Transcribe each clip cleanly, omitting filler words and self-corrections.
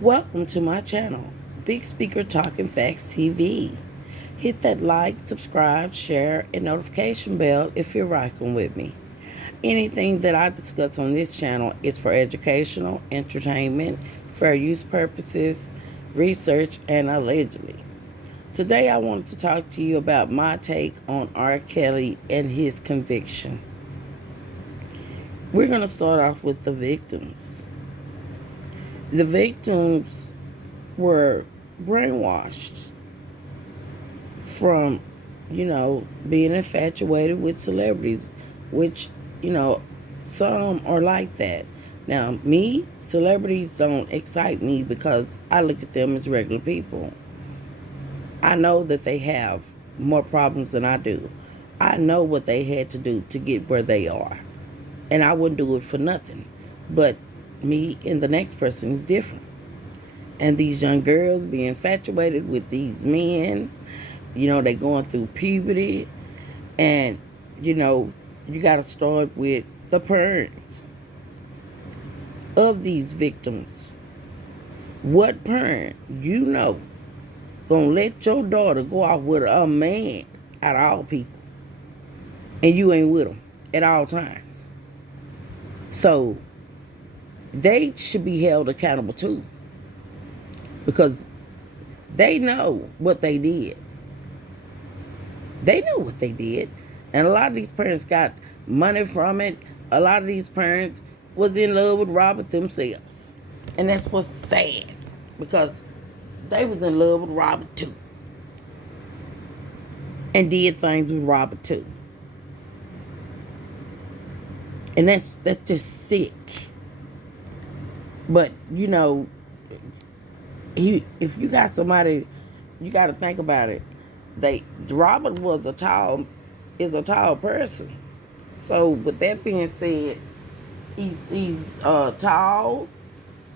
Welcome to my channel, Big Speaker Talking Facts TV. Hit that like, subscribe, share, and notification bell if you're rocking with me. Anything that I discuss on this channel is for educational, entertainment, fair use purposes, research, and allegedly. Today I wanted to talk to you about my take on R.Kelly and his conviction. We're going to start off with the victims. The victims were brainwashed from, being infatuated with celebrities, which, some are like that. Now, me, celebrities don't excite me because I look at them as regular people. I know that they have more problems than I do. I know what they had to do to get where they are. And I wouldn't do it for nothing. But me and the next person is different. And these young girls being infatuated with these men, they going through puberty. And, you got to start with the parents of these victims. What parent, gonna let your daughter go out with a man out of all people, and you ain't with them at all times? So they should be held accountable too, because they know what they did. They know what they did. And a lot of these parents got money from it. A lot of these parents was in love with Robert themselves. And that's what's sad, because they was in love with Robert too, and did things with Robert too. And that's just sick. But if you got somebody, you got to think about it. Robert is a tall person. So with that being said, he's tall,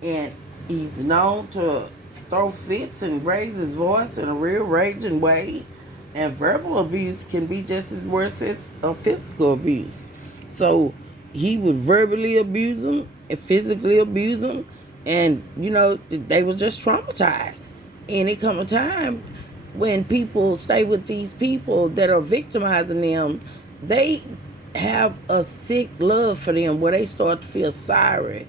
and he's known to throw fits and raise his voice in a real raging way. And verbal abuse can be just as worse as physical abuse. So he would verbally abuse them and physically abuse them. And, they were just traumatized. And it come a time when people stay with these people that are victimizing them, they have a sick love for them where they start to feel sorry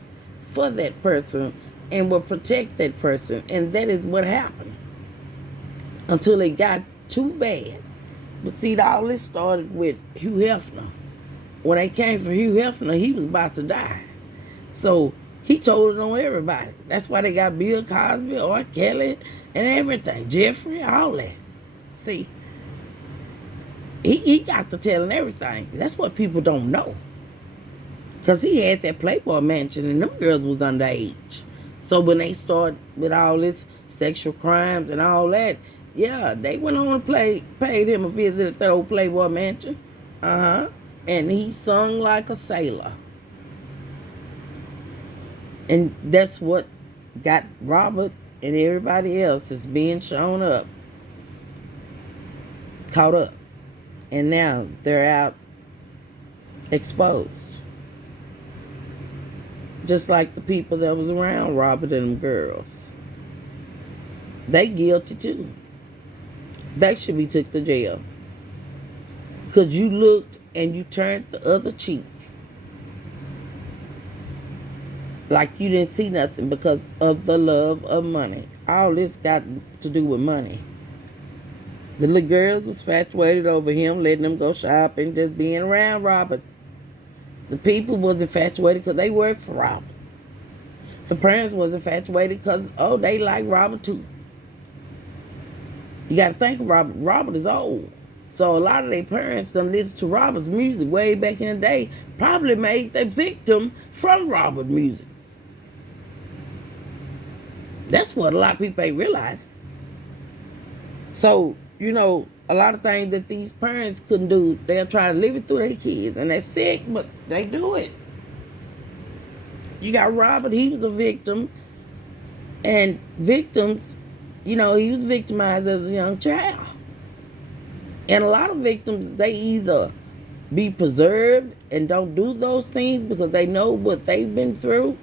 for that person and will protect that person. And that is what happened until it got too bad. But see, all this started with Hugh Hefner. When they came for Hugh Hefner, he was about to die. So he told it on everybody. That's why they got Bill Cosby, R.Kelly, and everything. Jeffrey, all that. See, he got to telling everything. That's what people don't know. Because he had that Playboy mansion, and them girls was underage. So when they start with all this sexual crimes and all that, yeah, they went on and paid him a visit at that old Playboy mansion. And he sung like a sailor. And that's what got Robert and everybody else that's being shown up caught up. And now they're out exposed. Just like the people that was around Robert and them girls. They guilty too. They should be took to jail. Because you looked and you turned the other cheek. Like you didn't see nothing because of the love of money. All this got to do with money. The little girls was infatuated over him, letting them go shopping, just being around Robert. The people was infatuated because they worked for Robert. The parents was infatuated because, they like Robert too. You got to think of Robert. Robert is old. So a lot of their parents done listened to Robert's music way back in the day. Probably made the victim from Robert music. That's what a lot of people ain't realizing. So, a lot of things that these parents couldn't do, they'll try to live it through their kids. And that's sick, but they do it. You got Robert, he was a victim. And victims, he was victimized as a young child. And a lot of victims, they either be preserved and don't do those things because they know what they've been through,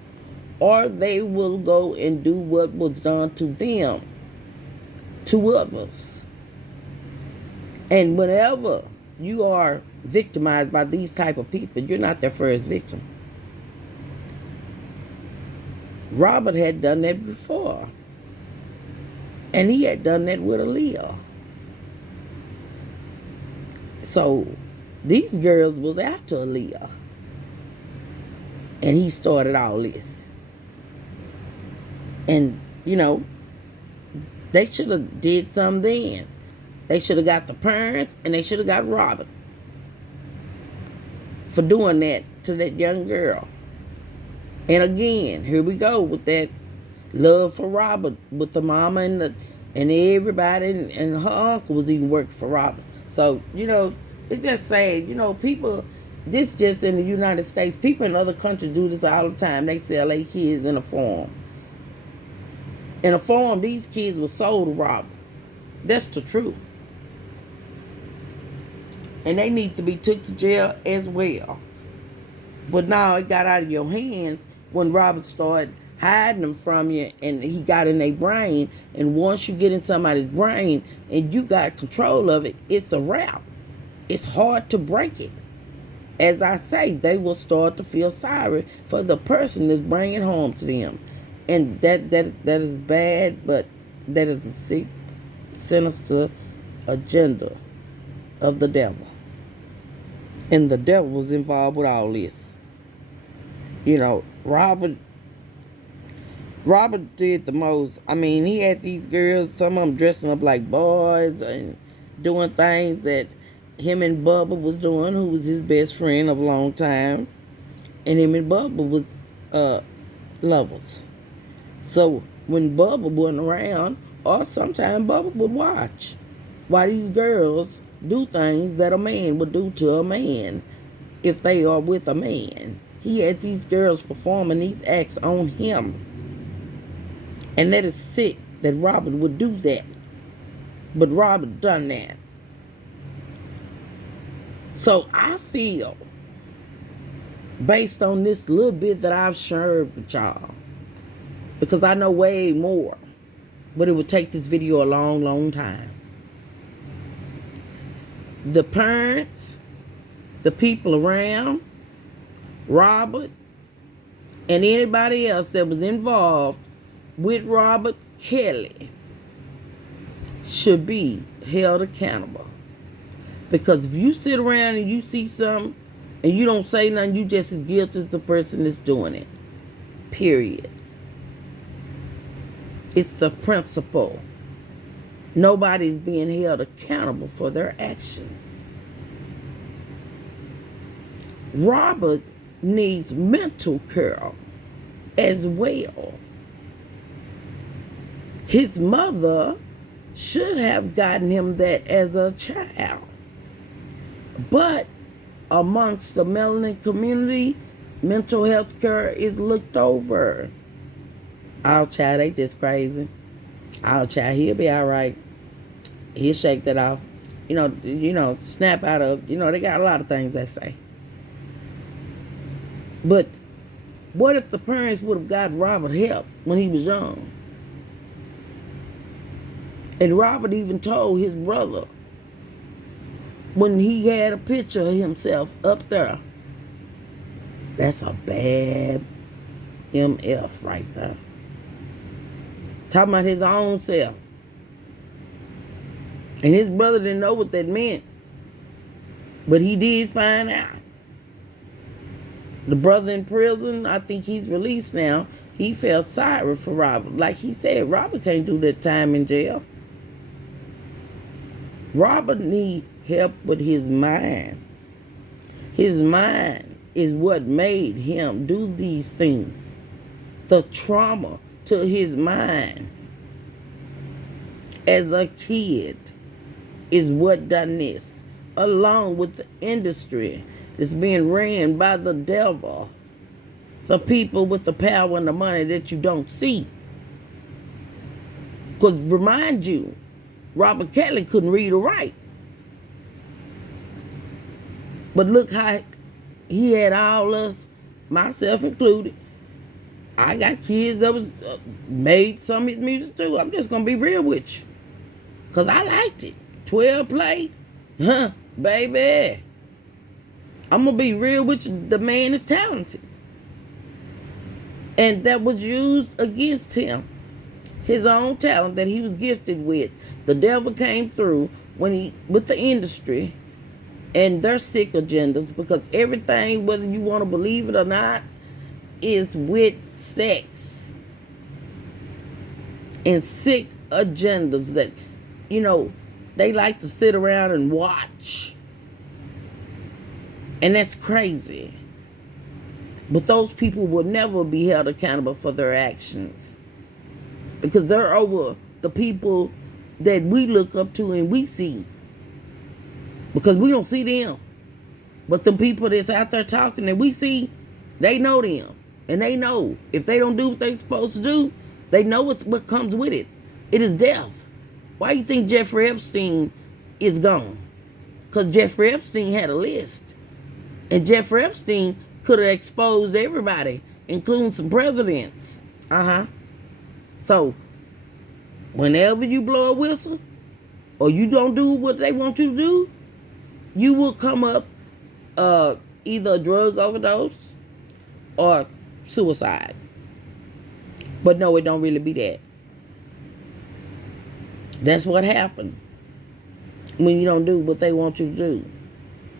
or they will go and do what was done to them, to others. And whenever you are victimized by these type of people, you're not their first victim. Robert had done that before. And he had done that with Aaliyah. So these girls was after Aaliyah. And he started all this. And, they should have did something then. They should have got the parents and they should have got Robert for doing that to that young girl. And again, here we go with that love for Robert, with the mama and everybody, and her uncle was even working for Robert. So, it's just sad, people, this just in the United States, people in other countries do this all the time. They sell their kids in a farm. In a farm, these kids were sold to Robert. That's the truth. And they need to be took to jail as well. But now it got out of your hands when Robert started hiding them from you, and he got in their brain. And once you get in somebody's brain and you got control of it, it's a wrap. It's hard to break it. As I say, they will start to feel sorry for the person that's bringing harm to them. And that is bad, but that is a sick, sinister agenda of the devil. And the devil was involved with all this. Robert did the most. I mean, he had these girls, some of them dressing up like boys and doing things that him and Bubba was doing, who was his best friend of a long time. And him and Bubba was lovers. So when Bubba wasn't around, or sometimes Bubba would watch why these girls do things that a man would do to a man if they are with a man. He had these girls performing these acts on him. And that is sick that Robert would do that. But Robert done that. So I feel, based on this little bit that I've shared with y'all, because I know way more, but it would take this video a long, long time. The parents, the people around, Robert, and anybody else that was involved with Robert Kelly should be held accountable. Because if you sit around and you see something and you don't say nothing, you just as guilty as the person that's doing it. Period. It's the principle. Nobody's being held accountable for their actions. Robert needs mental care as well. His mother should have gotten him that as a child. But amongst the melanin community, mental health care is looked over. Oh, child, they just crazy. Oh, child, he'll be all right. He'll shake that off. Snap out of, they got a lot of things they say. But what if the parents would have got Robert help when he was young? And Robert even told his brother when he had a picture of himself up there. That's a bad MF right there. Talking about his own self. And his brother didn't know what that meant. But he did find out. The brother in prison, I think he's released now. He felt sorry for Robert. Like he said, Robert can't do that time in jail. Robert needs help with his mind. His mind is what made him do these things. The trauma to his mind as a kid is what done this, along with the industry that's being ran by the devil, the people with the power and the money that you don't see. Because remind you, Robert Kelly couldn't read or write. But look how he had all us, myself included, I got kids that was made some of his music too. I'm just gonna be real with you, cause I liked it. 12 play, baby. I'm gonna be real with you. The man is talented, and that was used against him. His own talent that he was gifted with. The devil came through when he with the industry and their sick agendas, because everything, whether you want to believe it or not, is with sex and sick agendas that, they like to sit around and watch. And that's crazy. But those people will never be held accountable for their actions, because they're over the people that we look up to and we see, because we don't see them. But the people that's out there talking that we see, they know them. And they know if they don't do what they're supposed to do, they know what comes with it. It is death. Why do you think Jeffrey Epstein is gone? Because Jeffrey Epstein had a list. And Jeffrey Epstein could have exposed everybody, including some presidents. So, whenever you blow a whistle, or you don't do what they want you to do, you will come up either a drug overdose or suicide. But no, it don't really be that. That's what happened when you don't do what they want you to do,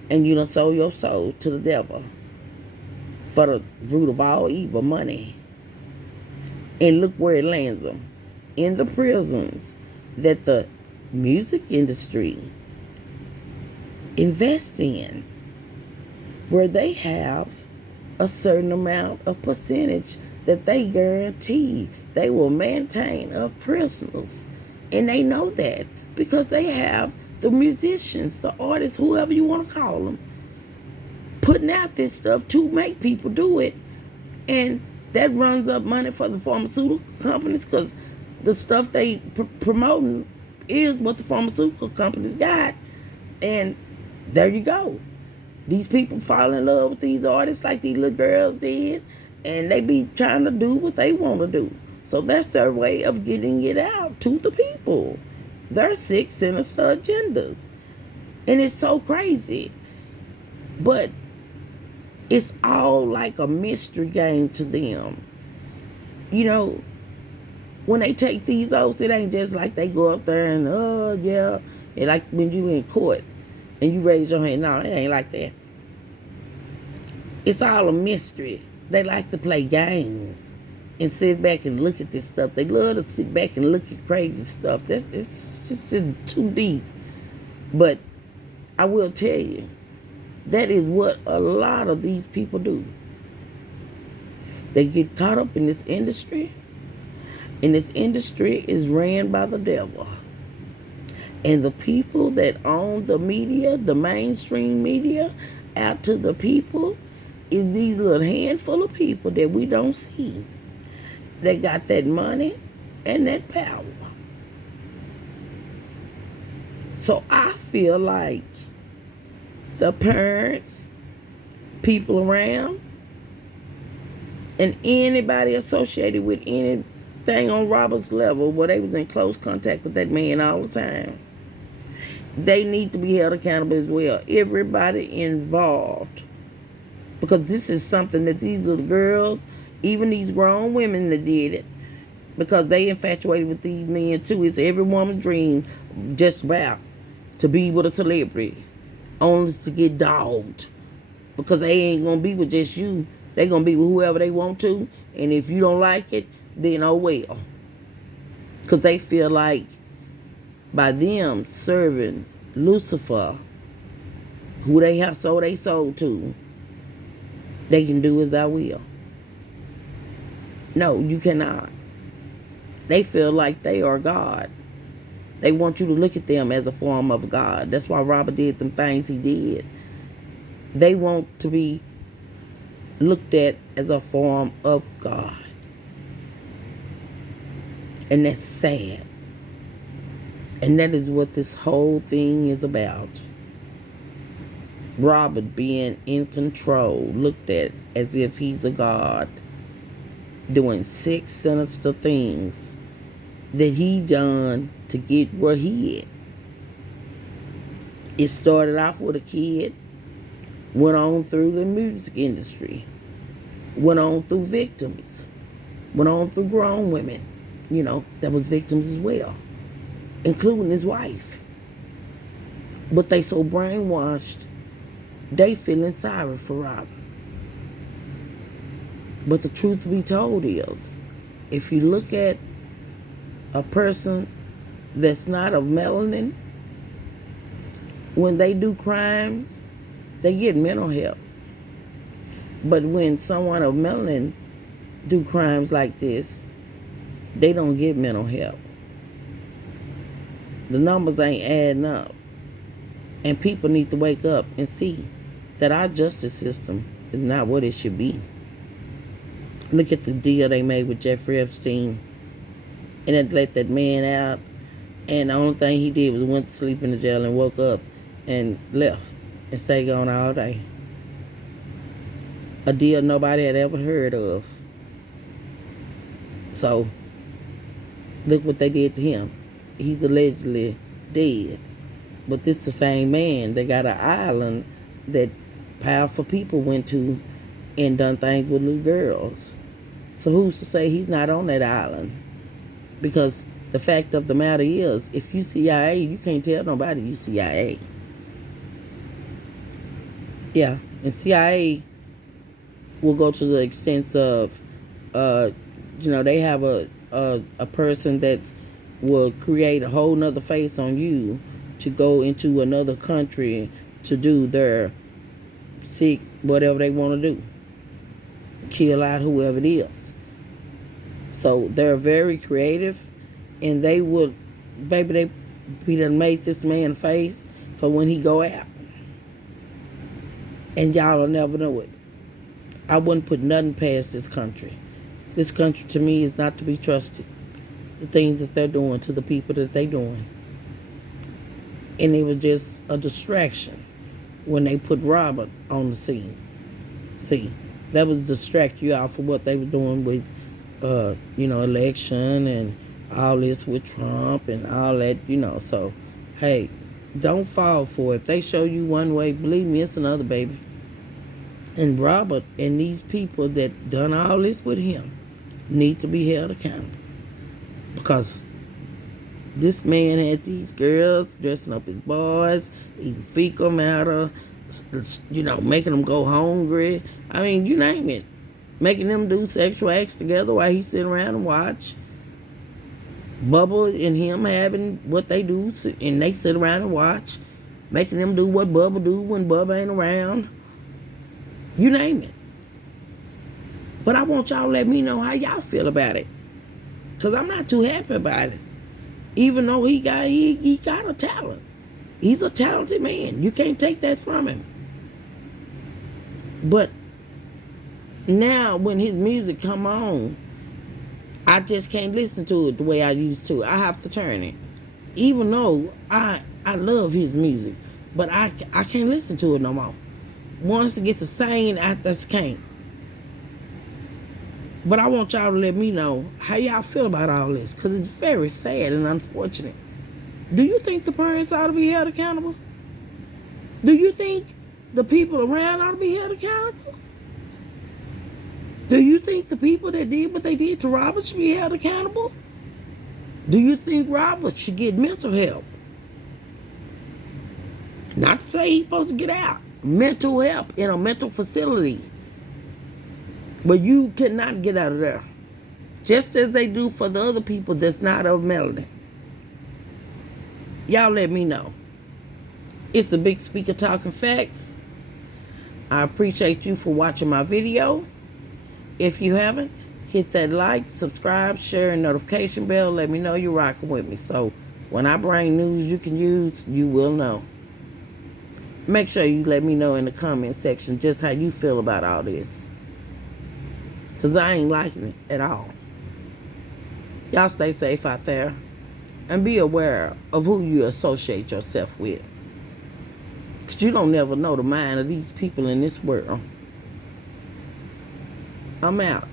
and you done sold your soul to the devil for the root of all evil, money. And look where it lands them. In the prisons that the music industry invests in, where they have a certain amount of percentage that they guarantee they will maintain of prisoners. And they know that because they have the musicians, the artists, whoever you want to call them, putting out this stuff to make people do it. And that runs up money for the pharmaceutical companies, because the stuff they promoting is what the pharmaceutical companies got. And there you go. These people fall in love with these artists like these little girls did, and they be trying to do what they want to do. So that's their way of getting it out to the people. Their sick, sinister agendas. And it's so crazy. But it's all like a mystery game to them. When they take these oaths, it ain't just like they go up there and, and like when you in court and you raise your hand. No, it ain't like that. It's all a mystery. They like to play games and sit back and look at this stuff. They love to sit back and look at crazy stuff. It's just too deep. But I will tell you, that is what a lot of these people do. They get caught up in this industry, and this industry is ran by the devil. And the people that own the media, the mainstream media, out to the people, is these little handful of people that we don't see. They got that money and that power. So I feel like the parents, people around, and anybody associated with anything on Robert's level where they was in close contact with that man all the time, they need to be held accountable as well. Everybody involved. Because this is something that these little girls, even these grown women that did it, because they infatuated with these men too. It's every woman's dream just about to be with a celebrity, only to get dogged. Because they ain't going to be with just you. They going to be with whoever they want to. And if you don't like it, then oh well. Because they feel like by them serving Lucifer, who they have sold their soul to, they can do as thou will. No, you cannot. They feel like they are God. They want you to look at them as a form of God. That's why Robert did them things he did. They want to be looked at as a form of God. And that's sad. And that is what this whole thing is about. Robert being in control, looked at as if he's a god. doing 6 sinister things that he done to get where he at. It started off with a kid, went on through the music industry, went on through victims, went on through grown women, that was victims as well, including his wife. But they so brainwashed, they feeling sorry for Robert. But the truth be told is, if you look at a person that's not of melanin, when they do crimes, they get mental help. But when someone of melanin do crimes like this, they don't get mental help. The numbers ain't adding up. And people need to wake up and see that our justice system is not what it should be. Look at the deal they made with Jeffrey Epstein. And it let that man out. And the only thing he did was went to sleep in the jail and woke up and left and stayed gone all day. A deal nobody had ever heard of. So, look what they did to him. He's allegedly dead. But this the same man that got an island that powerful people went to and done things with little girls. So who's to say he's not on that island? Because the fact of the matter is, if you CIA, you can't tell nobody you CIA. Yeah, and CIA will go to the extent of, they have a person that will create a whole nother face on you to go into another country to do their sick, whatever they want to do. Kill out whoever it is. So they're very creative, and they would, we done made this man face for when he go out. And y'all will never know it. I wouldn't put nothing past this country. This country to me is not to be trusted. The things that they're doing to the people that they're doing. And it was just a distraction when they put Robert on the scene. See, that was distract you out for what they were doing with, election and all this with Trump and all that, So, hey, don't fall for it. If they show you one way, believe me, it's another, baby. And Robert and these people that done all this with him need to be held accountable. Because this man had these girls dressing up his boys, eating fecal matter, making them go hungry. I mean, you name it. Making them do sexual acts together while he sit around and watch. Bubba and him having what they do, and they sit around and watch. Making them do what Bubba do when Bubba ain't around. You name it. But I want y'all to let me know how y'all feel about it. Because I'm not too happy about it. Even though he got a talent. He's a talented man. You can't take that from him. But now when his music come on, I just can't listen to it the way I used to. I have to turn it. Even though I love his music. But I can't listen to it no more. Once it gets to singing, I just can't. But I want y'all to let me know how y'all feel about all this. Because it's very sad and unfortunate. Do you think the parents ought to be held accountable? Do you think the people around ought to be held accountable? Do you think the people that did what they did to Robert should be held accountable? Do you think Robert should get mental help? Not to say he's supposed to get out. Mental help in a mental facility. But you cannot get out of there. Just as they do for the other people that's not of melanin. Y'all let me know. It's the Big Speaker Talking Facts. I appreciate you for watching my video. If you haven't, hit that like, subscribe, share, and notification bell. Let me know you're rocking with me. So when I bring news you can use, you will know. Make sure you let me know in the comment section just how you feel about all this. Because I ain't liking it at all. Y'all stay safe out there. And be aware of who you associate yourself with. Because you don't never know the mind of these people in this world. I'm out.